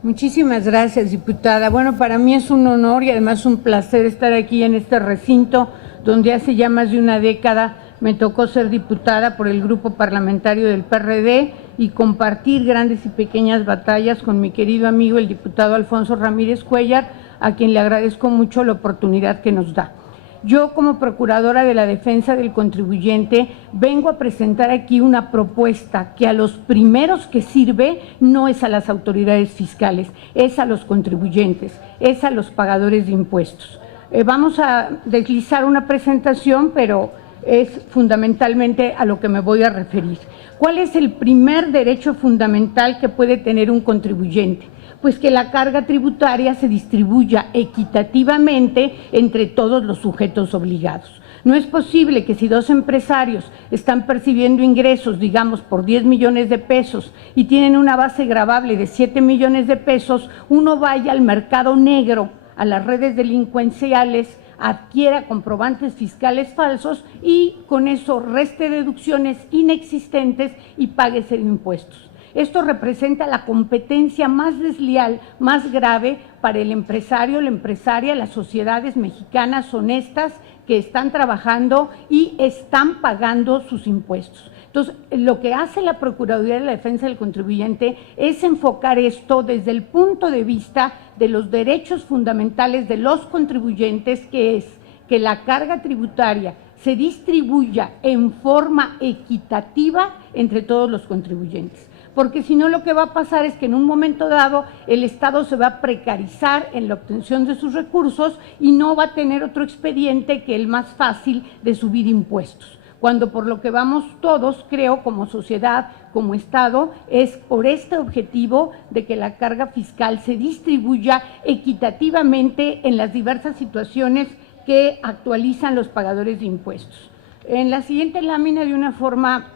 Muchísimas gracias, diputada. Bueno, para mí es un honor y además un placer estar aquí en este recinto donde hace ya más de una década me tocó ser diputada por el grupo parlamentario del PRD y compartir grandes y pequeñas batallas con mi querido amigo el diputado Alfonso Ramírez Cuéllar, a quien le agradezco mucho la oportunidad que nos da. Yo, como Procuradora de la Defensa del Contribuyente, vengo a presentar aquí una propuesta que a los primeros que sirve no es a las autoridades fiscales, es a los contribuyentes, es a los pagadores de impuestos. Vamos a deslizar una presentación, pero es fundamentalmente a lo que me voy a referir. ¿Cuál es el primer derecho fundamental que puede tener un contribuyente? Pues que la carga tributaria se distribuya equitativamente entre todos los sujetos obligados. No es posible que si dos empresarios están percibiendo ingresos, digamos, por 10 millones de pesos y tienen una base gravable de 7 millones de pesos, uno vaya al mercado negro, a las redes delincuenciales, adquiera comprobantes fiscales falsos y con eso reste deducciones inexistentes y pague cero impuestos. Esto representa la competencia más desleal, más grave para el empresario, la empresaria, las sociedades mexicanas honestas que están trabajando y están pagando sus impuestos. Entonces, lo que hace la Procuraduría de la Defensa del Contribuyente es enfocar esto desde el punto de vista de los derechos fundamentales de los contribuyentes, que es que la carga tributaria se distribuya en forma equitativa entre todos los contribuyentes. Porque si no, lo que va a pasar es que en un momento dado el Estado se va a precarizar en la obtención de sus recursos y no va a tener otro expediente que el más fácil de subir impuestos. Cuando por lo que vamos todos, creo, como sociedad, como Estado, es por este objetivo de que la carga fiscal se distribuya equitativamente en las diversas situaciones que actualizan los pagadores de impuestos. En la siguiente lámina, de una forma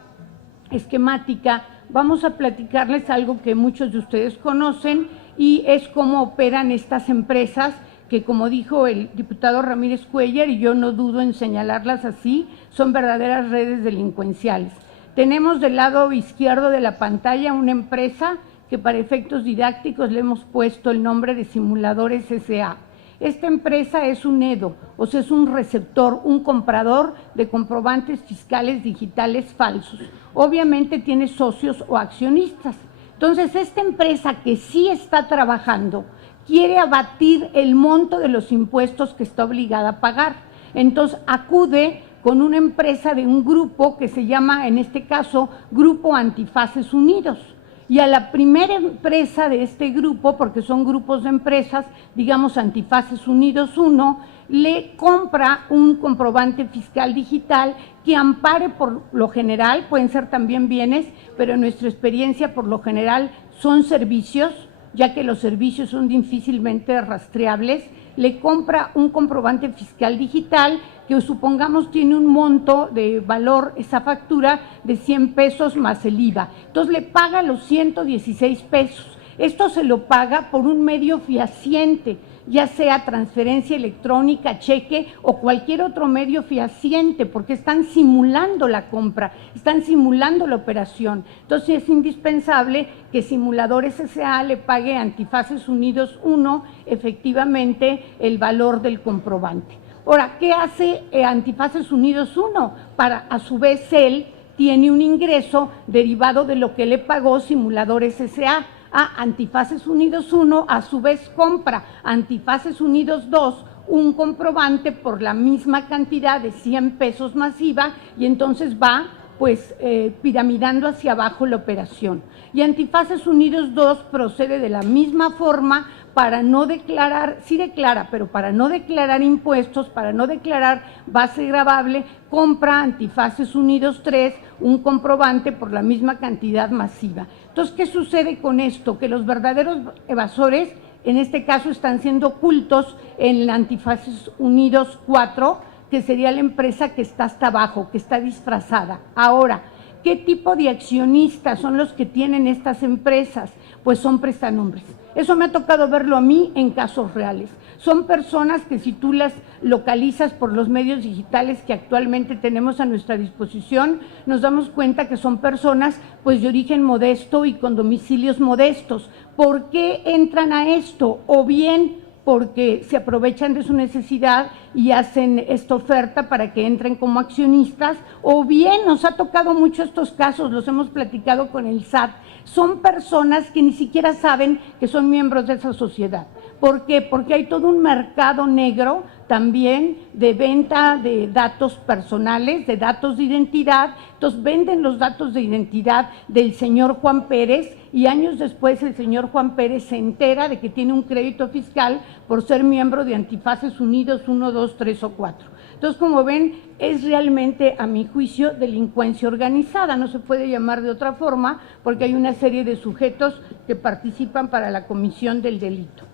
esquemática, vamos a platicarles algo que muchos de ustedes conocen y es cómo operan estas empresas que, como dijo el diputado Ramírez Cuéllar, y yo no dudo en señalarlas así, son verdaderas redes delincuenciales. Tenemos del lado izquierdo de la pantalla una empresa que para efectos didácticos le hemos puesto el nombre de Simuladores S.A. Esta empresa es un EDO, o sea, es un receptor, un comprador de comprobantes fiscales digitales falsos. Obviamente tiene socios o accionistas. Entonces, esta empresa que sí está trabajando quiere abatir el monto de los impuestos que está obligada a pagar. Entonces, acude con una empresa de un grupo que se llama, en este caso, Grupo Antifaces Unidos. Y a la primera empresa de este grupo, porque son grupos de empresas, digamos Antifaces Unidos 1, le compra un comprobante fiscal digital que ampare, por lo general, pueden ser también bienes, pero en nuestra experiencia por lo general son servicios, ya que los servicios son difícilmente rastreables. Le compra un comprobante fiscal digital que supongamos tiene un monto de valor, esa factura, de 100 pesos más el IVA. Entonces le paga los 116 pesos. Esto se lo paga por un medio fehaciente, ya sea transferencia electrónica, cheque o cualquier otro medio fehaciente, porque están simulando la compra, están simulando la operación. Entonces es indispensable que Simuladores S.A. le pague a Antifaces Unidos 1 efectivamente el valor del comprobante. Ahora, ¿qué hace Antifaces Unidos 1? Para, a su vez, él tiene un ingreso derivado de lo que le pagó Simuladores S.A. a Antifaces Unidos 1, a su vez compra Antifaces Unidos 2 un comprobante por la misma cantidad de 100 pesos más IVA y entonces va pues piramidando hacia abajo la operación. Y Antifaces Unidos 2 procede de la misma forma para no declarar, sí declara, pero para no declarar impuestos, para no declarar base gravable, compra Antifaces Unidos 3 un comprobante por la misma cantidad masiva. Entonces, ¿qué sucede con esto? Que los verdaderos evasores, en este caso, están siendo ocultos en Antifaces Unidos 4, que sería la empresa que está hasta abajo, que está disfrazada. Ahora, ¿qué tipo de accionistas son los que tienen estas empresas? Pues son prestanombres. Eso me ha tocado verlo a mí en casos reales. Son personas que si tú las localizas por los medios digitales que actualmente tenemos a nuestra disposición, nos damos cuenta que son personas pues de origen modesto y con domicilios modestos. ¿Por qué entran a esto? O bien porque se aprovechan de su necesidad y hacen esta oferta para que entren como accionistas, o bien nos ha tocado mucho estos casos, los hemos platicado con el SAT, son personas que ni siquiera saben que son miembros de esa sociedad. ¿Por qué? Porque hay todo un mercado negro también de venta de datos personales, de datos de identidad. Entonces venden los datos de identidad del señor Juan Pérez y años después el señor Juan Pérez se entera de que tiene un crédito fiscal por ser miembro de Antifaces Unidos 1, 2, 3 o 4. Entonces, como ven, es realmente, a mi juicio, delincuencia organizada, no se puede llamar de otra forma porque hay una serie de sujetos que participan para la comisión del delito.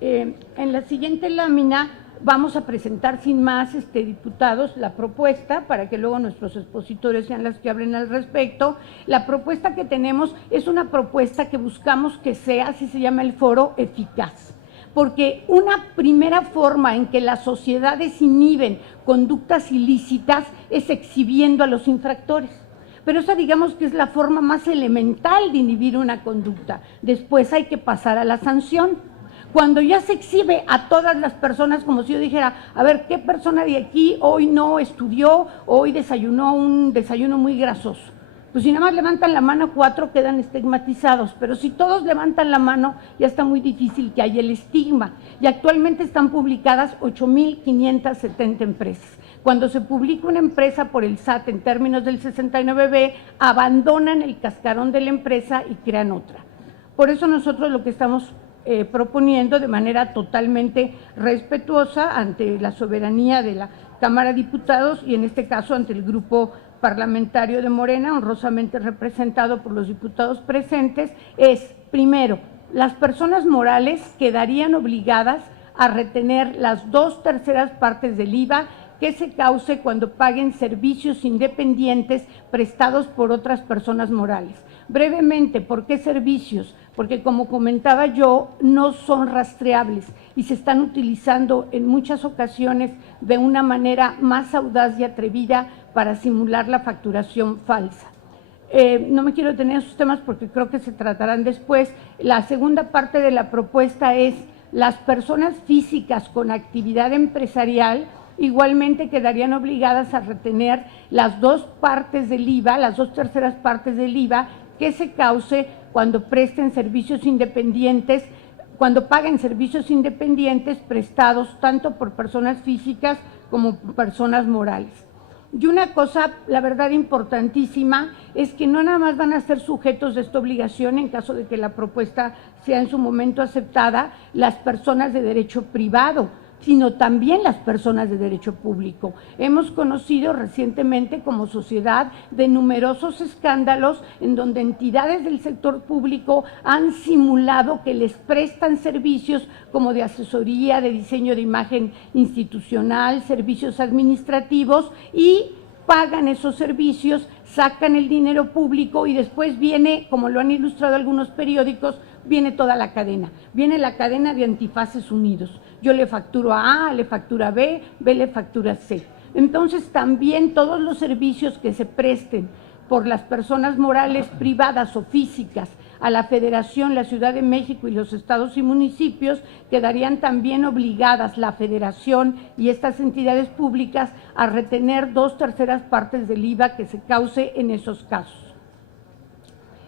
En la siguiente lámina vamos a presentar sin más, diputados, la propuesta para que luego nuestros expositores sean las que hablen al respecto. La propuesta que tenemos es una propuesta que buscamos que sea, así se llama el foro, eficaz. Porque una primera forma en que las sociedades inhiben conductas ilícitas es exhibiendo a los infractores. Pero esa digamos que es la forma más elemental de inhibir una conducta. Después hay que pasar a la sanción. Cuando ya se exhibe a todas las personas, como si yo dijera, a ver, ¿qué persona de aquí hoy no estudió, hoy desayunó un desayuno muy grasoso? Pues si nada más levantan la mano 4 quedan estigmatizados, pero si todos levantan la mano ya está muy difícil que haya el estigma. Y actualmente están publicadas 8.570 empresas. Cuando se publica una empresa por el SAT en términos del 69B, abandonan el cascarón de la empresa y crean otra. Por eso nosotros lo que estamos proponiendo de manera totalmente respetuosa ante la soberanía de la Cámara de Diputados y en este caso ante el grupo parlamentario de Morena, honrosamente representado por los diputados presentes, es, primero, las personas morales quedarían obligadas a retener las 2/3 partes del IVA que se cause cuando paguen servicios independientes prestados por otras personas morales. Brevemente, ¿por qué servicios? Porque como comentaba yo, no son rastreables y se están utilizando en muchas ocasiones de una manera más audaz y atrevida para simular la facturación falsa. No me quiero detener en esos temas porque creo que se tratarán después. La segunda parte de la propuesta es las personas físicas con actividad empresarial igualmente quedarían obligadas a retener las 2 partes del IVA, las 2/3 partes del IVA que se cause cuando presten servicios independientes, cuando paguen servicios independientes prestados tanto por personas físicas como por personas morales. Y una cosa, la verdad, importantísima, es que no nada más van a ser sujetos de esta obligación en caso de que la propuesta sea en su momento aceptada, las personas de derecho privado, sino también las personas de derecho público. Hemos conocido recientemente como sociedad de numerosos escándalos en donde entidades del sector público han simulado que les prestan servicios como de asesoría, de diseño de imagen institucional, servicios administrativos y pagan esos servicios, sacan el dinero público y después viene, como lo han ilustrado algunos periódicos, viene toda la cadena. Viene la cadena de Antifaces Unidos. Yo le facturo a A, le factura a B, B le factura a C. Entonces también todos los servicios que se presten por las personas morales privadas o físicas a la Federación, la Ciudad de México y los estados y municipios quedarían también obligadas la Federación y estas entidades públicas a retener 2/3 partes del IVA que se cause en esos casos.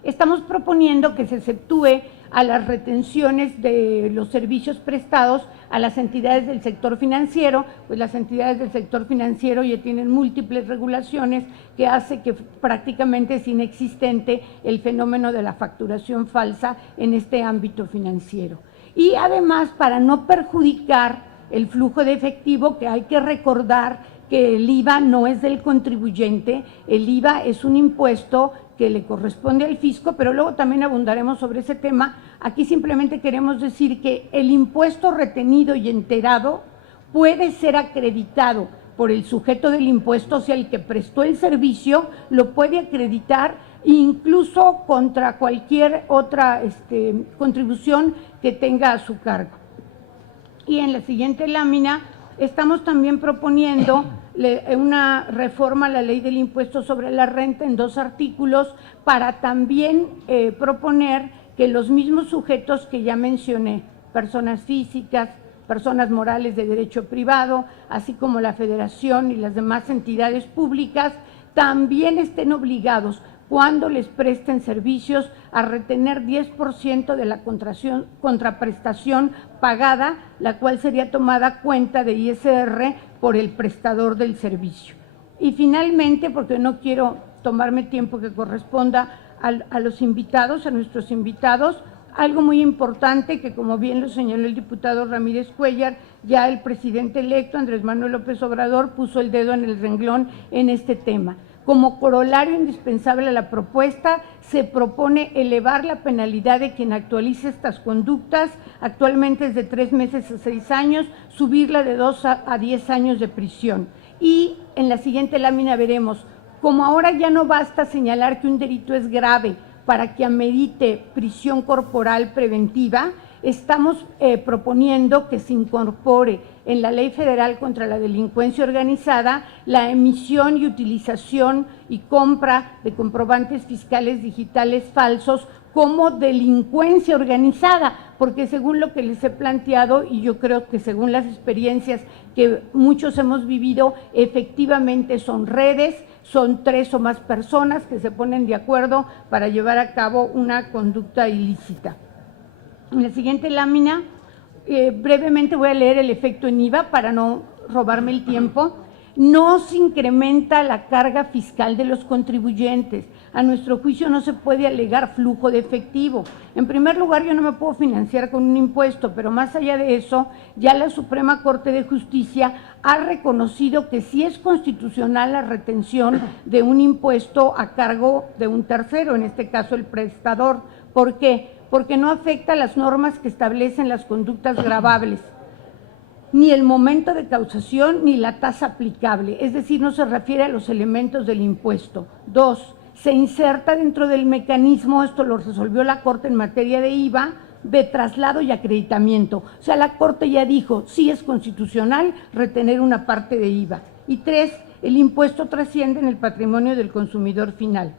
Estamos proponiendo que se exceptúe a las retenciones de los servicios prestados a las entidades del sector financiero, pues las entidades del sector financiero ya tienen múltiples regulaciones que hace que prácticamente es inexistente el fenómeno de la facturación falsa en este ámbito financiero. Y además, para no perjudicar el flujo de efectivo, que hay que recordar que el IVA no es del contribuyente, el IVA es un impuesto que le corresponde al fisco, pero luego también abundaremos sobre ese tema. Aquí simplemente queremos decir que el impuesto retenido y enterado puede ser acreditado por el sujeto del impuesto, o sea, el que prestó el servicio lo puede acreditar incluso contra cualquier otra contribución que tenga a su cargo. Y en la siguiente lámina estamos también proponiendo una reforma a la ley del impuesto sobre la renta en 2 artículos para también proponer que los mismos sujetos que ya mencioné, personas físicas, personas morales de derecho privado, así como la Federación y las demás entidades públicas, también estén obligados, cuando les presten servicios, a retener 10% de la contraprestación pagada, la cual sería tomada cuenta de ISR por el prestador del servicio. Y finalmente, porque no quiero tomarme tiempo que corresponda a los invitados, a nuestros invitados, algo muy importante que, como bien lo señaló el diputado Ramírez Cuéllar, ya el presidente electo Andrés Manuel López Obrador puso el dedo en el renglón en este tema. Como corolario indispensable a la propuesta, se propone elevar la penalidad de quien actualice estas conductas, actualmente es de 3 meses a 6 años, subirla de 2 a 10 años de prisión. Y en la siguiente lámina veremos, como ahora ya no basta señalar que un delito es grave para que amerite prisión corporal preventiva, estamos proponiendo que se incorpore en la Ley Federal contra la Delincuencia Organizada la emisión y utilización y compra de comprobantes fiscales digitales falsos como delincuencia organizada, porque según lo que les he planteado, y yo creo que según las experiencias que muchos hemos vivido, efectivamente son redes, son 3 o más personas que se ponen de acuerdo para llevar a cabo una conducta ilícita. En la siguiente lámina, brevemente voy a leer el efecto en IVA para no robarme el tiempo. No se incrementa la carga fiscal de los contribuyentes. A nuestro juicio no se puede alegar flujo de efectivo. En primer lugar, yo no me puedo financiar con un impuesto, pero más allá de eso, ya la Suprema Corte de Justicia ha reconocido que sí es constitucional la retención de un impuesto a cargo de un tercero, en este caso el prestador. ¿Por qué? Porque no afecta a las normas que establecen las conductas gravables, ni el momento de causación, ni la tasa aplicable, es decir, no se refiere a los elementos del impuesto. 2, se inserta dentro del mecanismo, esto lo resolvió la Corte en materia de IVA, de traslado y acreditamiento. O sea, la Corte ya dijo, sí es constitucional retener una parte de IVA. Y 3, el impuesto trasciende en el patrimonio del consumidor final.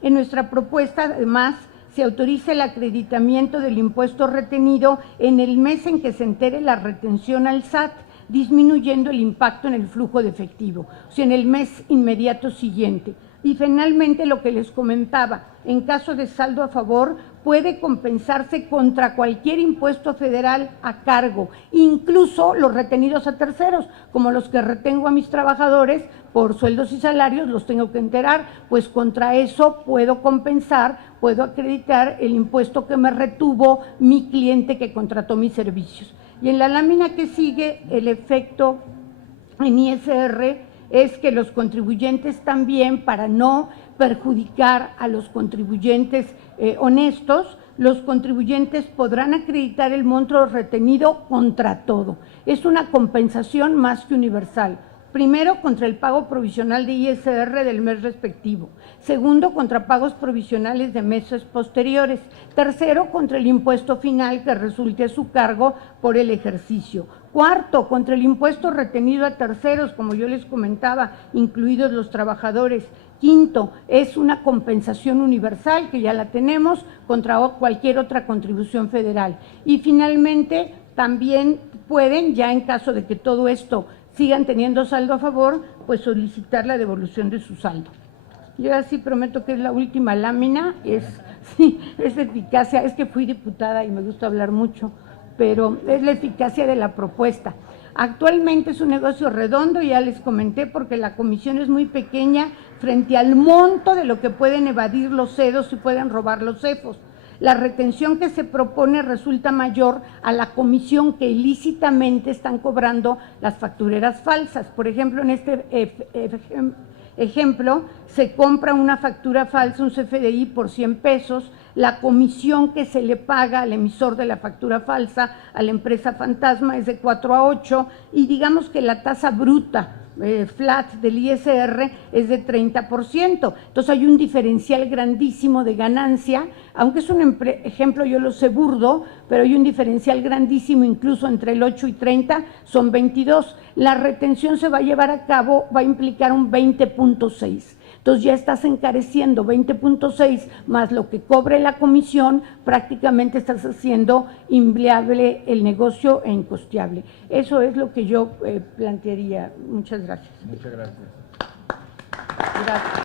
En nuestra propuesta, además, se autoriza el acreditamiento del impuesto retenido en el mes en que se entere la retención al SAT, disminuyendo el impacto en el flujo de efectivo, o sea, en el mes inmediato siguiente. Y finalmente, lo que les comentaba, en caso de saldo a favor, puede compensarse contra cualquier impuesto federal a cargo, incluso los retenidos a terceros, como los que retengo a mis trabajadores por sueldos y salarios, los tengo que enterar, pues contra eso puedo compensar, puedo acreditar el impuesto que me retuvo mi cliente que contrató mis servicios. Y en la lámina que sigue, el efecto en ISR es que los contribuyentes también, para no perjudicar a los contribuyentes honestos, los contribuyentes podrán acreditar el monto retenido contra todo. Es una compensación más que universal. Primero, contra el pago provisional de ISR del mes respectivo. Segundo, contra pagos provisionales de meses posteriores. Tercero, contra el impuesto final que resulte a su cargo por el ejercicio. Cuarto, contra el impuesto retenido a terceros, como yo les comentaba, incluidos los trabajadores. Quinto, es una compensación universal, que ya la tenemos, contra cualquier otra contribución federal. Y finalmente, también pueden, ya en caso de que todo esto sigan teniendo saldo a favor, pues solicitar la devolución de su saldo. Yo así prometo que es la última lámina, es eficacia, es que fui diputada y me gusta hablar mucho, pero es la eficacia de la propuesta. Actualmente es un negocio redondo, ya les comenté, porque la comisión es muy pequeña frente al monto de lo que pueden evadir los CEDOS y pueden robar los CEFOS. La retención que se propone resulta mayor a la comisión que ilícitamente están cobrando las factureras falsas. Por ejemplo, en este ejemplo, se compra una factura falsa, un CFDI por 100 pesos, La comisión que se le paga al emisor de la factura falsa, a la empresa fantasma, es de 4 a 8 y digamos que la tasa bruta flat del ISR es de 30%. Entonces hay un diferencial grandísimo de ganancia, aunque es un ejemplo, yo lo sé burdo, pero hay un diferencial grandísimo, incluso entre el 8 y 30 son 22. La retención se va a llevar a cabo, va a implicar un 20.6. Entonces ya estás encareciendo 20.6 más lo que cobre la comisión, prácticamente estás haciendo inviable el negocio e incosteable. Eso es lo que yo plantearía. Muchas gracias. Muchas gracias. Gracias.